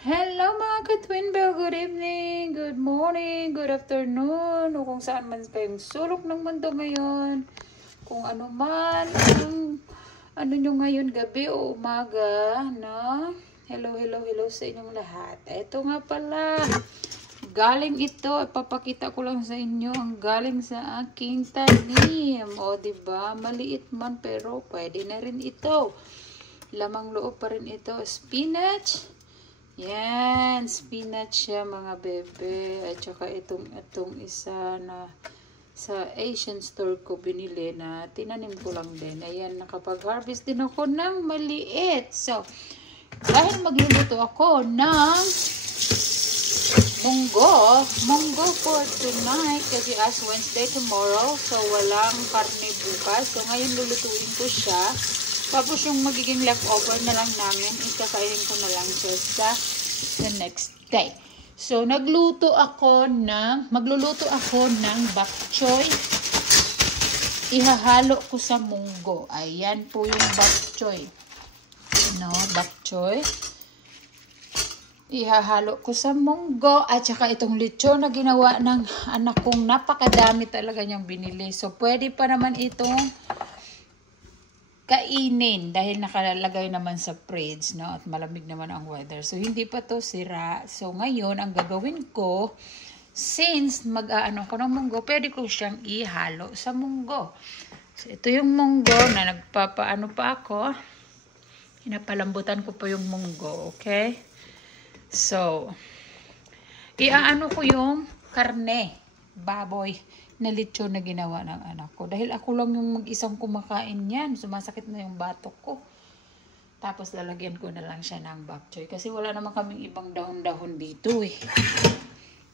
Hello mga ka-Twin Bell, good evening, good morning, good afternoon, o kung saan man kayong sulok ng mundo ngayon, kung ano man, ano nyo ngayon, gabi o umaga, no? Hello, hello, hello sa inyong lahat. Ito nga pala, galing ito, ipapakita ko lang sa inyo, ang galing sa aking tanim. O, diba? Maliit man pero pwede na rin ito. Lamang loob pa rin ito, spinach. Yan, spinach siya mga bebe. At saka itong isa na sa Asian store ko binili na tinanim ko lang din. Ayan, nakapag-harvest din ako ng maliit. So, dahil magluluto ako ng munggo for tonight kasi as Wednesday tomorrow. So, walang karne bukas. So, ngayon lulutuin ko siya. Tapos yung magiging leftover na lang namin, ikakainin ko na lang siya sa the next day. So, magluluto ako ng bok choy. Ihahalo ko sa munggo. Ayan po yung bok choy. No, bok choy. Ihahalo ko sa munggo at saka itong lechon na ginawa ng anak kong napakadami talaga niyang binili. So, pwede pa naman itong kainin dahil nakalagay naman sa fridge, no? At malamig naman ang weather. So, hindi pa to sira. So, ngayon, ang gagawin ko, since mag-aano ko ng munggo, pwede ko siyang ihalo sa munggo. So, ito yung munggo na nagpapaano pa ako. Pinapalambutan ko pa yung munggo, okay? So, iaano ko yung karne, baboy, na lechon na ginawa ng anak ko. Dahil ako lang yung mag-isang kumakain yan. Sumasakit na yung batok ko. Tapos lalagyan ko na lang siya ng bok choy. Kasi wala naman kaming ibang dahon-dahon dito eh.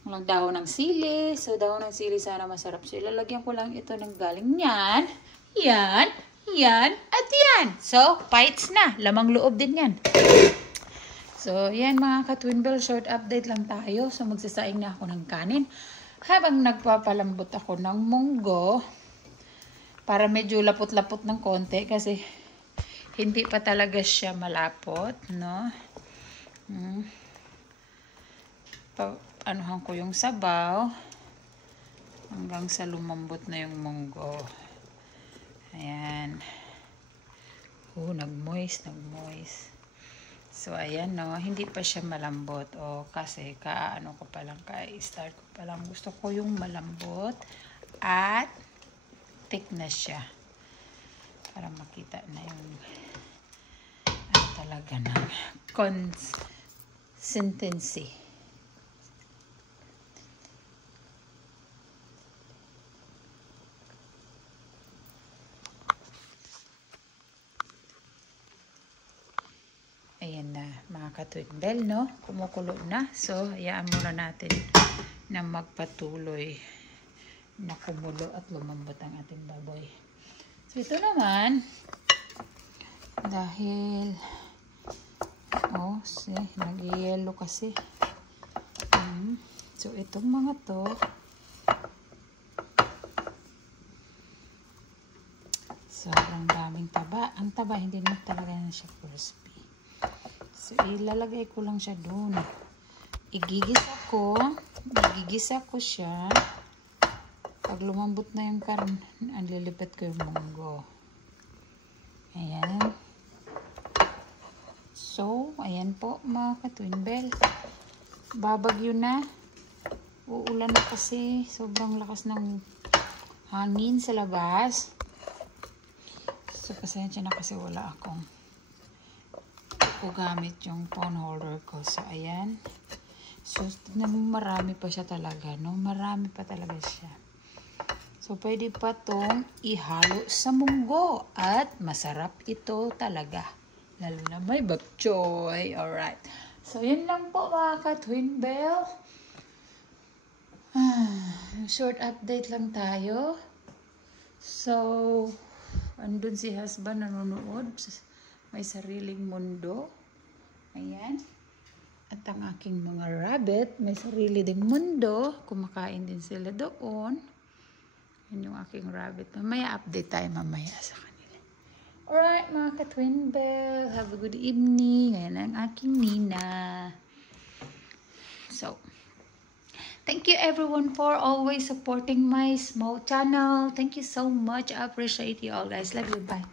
Walang dahon ng sili. So dahon ng sili sana masarap. So ilalagyan ko lang ito ng galing yan. Yan. Yan. At yan. So bites na. Lamang loob din yan. So yan mga ka-Twin Bell. Short update lang tayo. So magsasaing na ako ng kanin. Habang nagpapalambot ako ng munggo, para medyo lapot-lapot ng konti kasi hindi pa talaga siya malapot, no? Anuhan ko yung sabaw hanggang sa lumambot na yung munggo. Ayan. Nag-moist. So, ayan, no. Hindi pa siya malambot. Kasi, kaano ko pa lang, ka-start ko pa lang. Gusto ko yung malambot at thick na siya. Para makita na yung talaga na consistency. Ayan na, mga ka-Twin Bell, no? Kumukulo na. So, hayaan muna natin na magpatuloy na kumulo at lumambot ang ating baboy. So, ito naman, dahil, nag-yellow kasi. So, itong mga to, sobrang daming taba. Ang taba, hindi naman talaga na siya crispy. So, ilalagay ko lang siya doon. Igigisa ko siya. Pag lumambot na yung karne, lilipat ko yung munggo. Ayan. So, ayan po mga ka-Twin Bell. Babagyo na. Uulan na kasi. Sobrang lakas ng hangin sa labas. So, pasensya na kasi wala akong gamit yung phone holder ko. So, ayan. So, marami pa siya talaga, no? Marami pa talaga siya. So, pwede pa tong ihalo sa munggo. At masarap ito talaga. Lalo na may bok choy. Alright. So, yun lang po mga ka-Twin Bell. Short update lang tayo. So, andun si husband nanonood. May sariling mundo. Ayan. At ang aking mga rabbit, may sarili ding mundo. Kumakain din sila doon. Yan yung aking rabbit. Mamaya update tayo mamaya sa kanila. Alright, mga ka-Twin Bell. Have a good evening. Ayan ang aking Nina. So, thank you everyone for always supporting my small channel. Thank you so much. I appreciate you all, guys. Love you. Bye.